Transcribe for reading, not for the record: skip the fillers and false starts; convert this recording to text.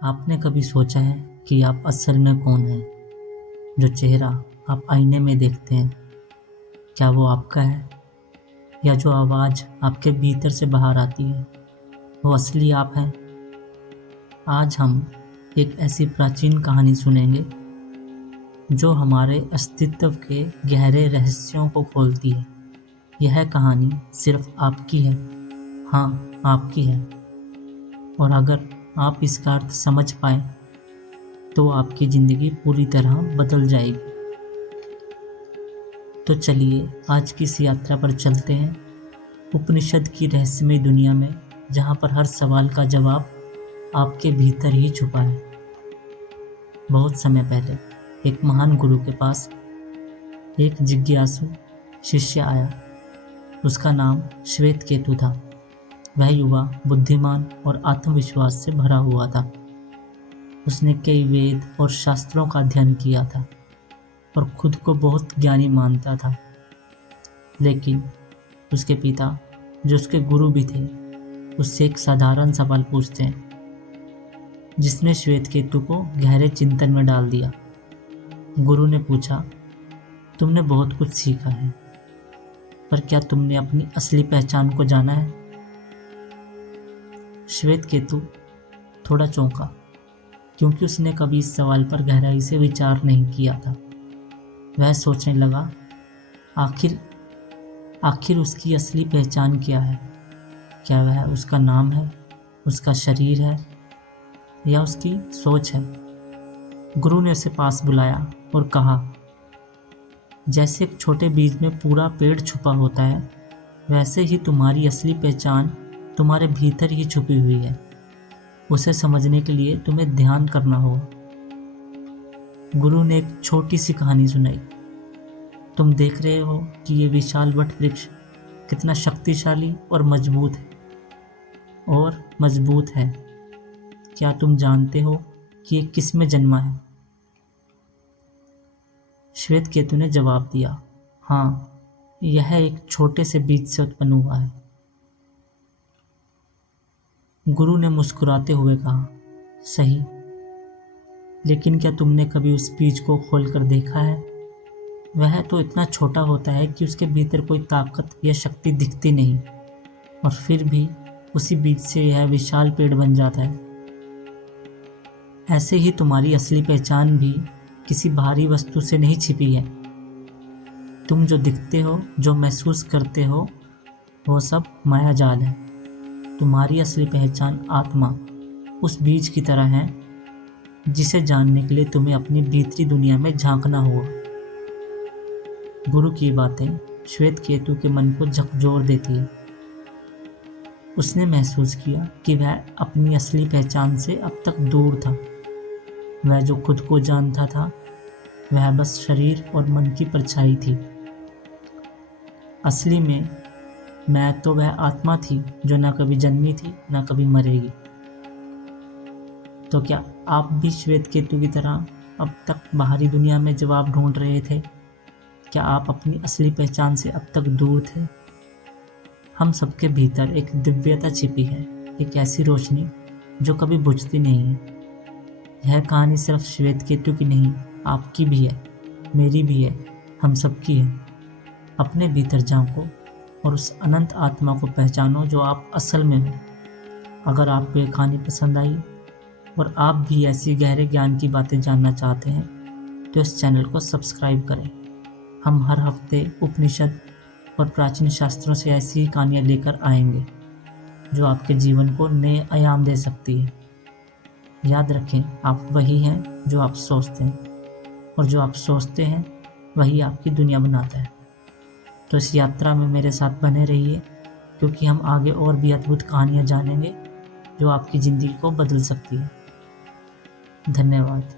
आपने कभी सोचा है कि आप असल में कौन हैं? जो चेहरा आप आईने में देखते हैं, क्या वो आपका है? या जो आवाज़ आपके भीतर से बाहर आती है, वो असली आप हैं? आज हम एक ऐसी प्राचीन कहानी सुनेंगे जो हमारे अस्तित्व के गहरे रहस्यों को खोलती है। यह कहानी सिर्फ आपकी है, हाँ, आपकी है। और अगर आप इसका अर्थ समझ पाए तो आपकी ज़िंदगी पूरी तरह बदल जाएगी। तो चलिए आज की इस यात्रा पर चलते हैं, उपनिषद की रहस्यमय दुनिया में, जहाँ पर हर सवाल का जवाब आपके भीतर ही छुपा है। बहुत समय पहले एक महान गुरु के पास एक जिज्ञासु शिष्य आया। उसका नाम श्वेतकेतु था। वह युवा बुद्धिमान और आत्मविश्वास से भरा हुआ था। उसने कई वेद और शास्त्रों का अध्ययन किया था और खुद को बहुत ज्ञानी मानता था। लेकिन उसके पिता, जो उसके गुरु भी थे, उससे एक साधारण सवाल पूछते हैं जिसने श्वेतकेतु को गहरे चिंतन में डाल दिया। गुरु ने पूछा, तुमने बहुत कुछ सीखा है, पर क्या तुमने अपनी असली पहचान को जाना है? श्वेतकेतु थोड़ा चौंका, क्योंकि उसने कभी इस सवाल पर गहराई से विचार नहीं किया था। वह सोचने लगा, आखिर उसकी असली पहचान क्या है? क्या वह उसका नाम है, उसका शरीर है, या उसकी सोच है? गुरु ने उसे पास बुलाया और कहा, जैसे एक छोटे बीज में पूरा पेड़ छुपा होता है, वैसे ही तुम्हारी असली पहचान तुम्हारे भीतर ही छुपी हुई है। उसे समझने के लिए तुम्हें ध्यान करना होगा। गुरु ने एक छोटी सी कहानी सुनाई। तुम देख रहे हो कि ये विशाल वट वृक्ष कितना शक्तिशाली और मजबूत है। क्या तुम जानते हो कि ये किस में जन्मा है? श्वेतकेतु ने जवाब दिया, हाँ, यह एक छोटे से बीज से उत्पन्न हुआ है। गुरु ने मुस्कुराते हुए कहा, सही, लेकिन क्या तुमने कभी उस बीज को खोलकर देखा है? वह तो इतना छोटा होता है कि उसके भीतर कोई ताकत या शक्ति दिखती नहीं, और फिर भी उसी बीज से यह विशाल पेड़ बन जाता है। ऐसे ही तुम्हारी असली पहचान भी किसी बाहरी वस्तु से नहीं छिपी है। तुम जो दिखते हो, जो महसूस करते हो, वो सब मायाजाल है। तुम्हारी असली पहचान आत्मा उस बीज की तरह है, जिसे जानने के लिए तुम्हें अपनी भीतरी दुनिया में झांकना होगा। गुरु की बातें श्वेतकेतु के मन को झकझोर देती है। उसने महसूस किया कि वह अपनी असली पहचान से अब तक दूर था। वह जो खुद को जानता था, वह बस शरीर और मन की परछाई थी। असली में मैं तो वह आत्मा थी जो न कभी जन्मी थी, न कभी मरेगी। तो क्या आप भी श्वेतकेतु की तरह अब तक बाहरी दुनिया में जवाब ढूंढ रहे थे? क्या आप अपनी असली पहचान से अब तक दूर थे? हम सबके भीतर एक दिव्यता छिपी है, एक ऐसी रोशनी जो कभी बुझती नहीं है। यह कहानी सिर्फ श्वेतकेतु की नहीं, आपकी भी है, मेरी भी है, हम सबकी है। अपने भीतर झांको और उस अनंत आत्मा को पहचानो जो आप असल में हो। अगर आपको ये कहानी पसंद आई और आप भी ऐसी गहरे ज्ञान की बातें जानना चाहते हैं, तो इस चैनल को सब्सक्राइब करें। हम हर हफ्ते उपनिषद और प्राचीन शास्त्रों से ऐसी ही कहानियाँ लेकर आएंगे जो आपके जीवन को नए आयाम दे सकती है। याद रखें, आप वही हैं जो आप सोचते हैं, और जो आप सोचते हैं वही आपकी दुनिया बनाता है। तो इस यात्रा में मेरे साथ बने रहिए, क्योंकि हम आगे और भी अद्भुत कहानियाँ जानेंगे जो आपकी ज़िंदगी को बदल सकती है। धन्यवाद।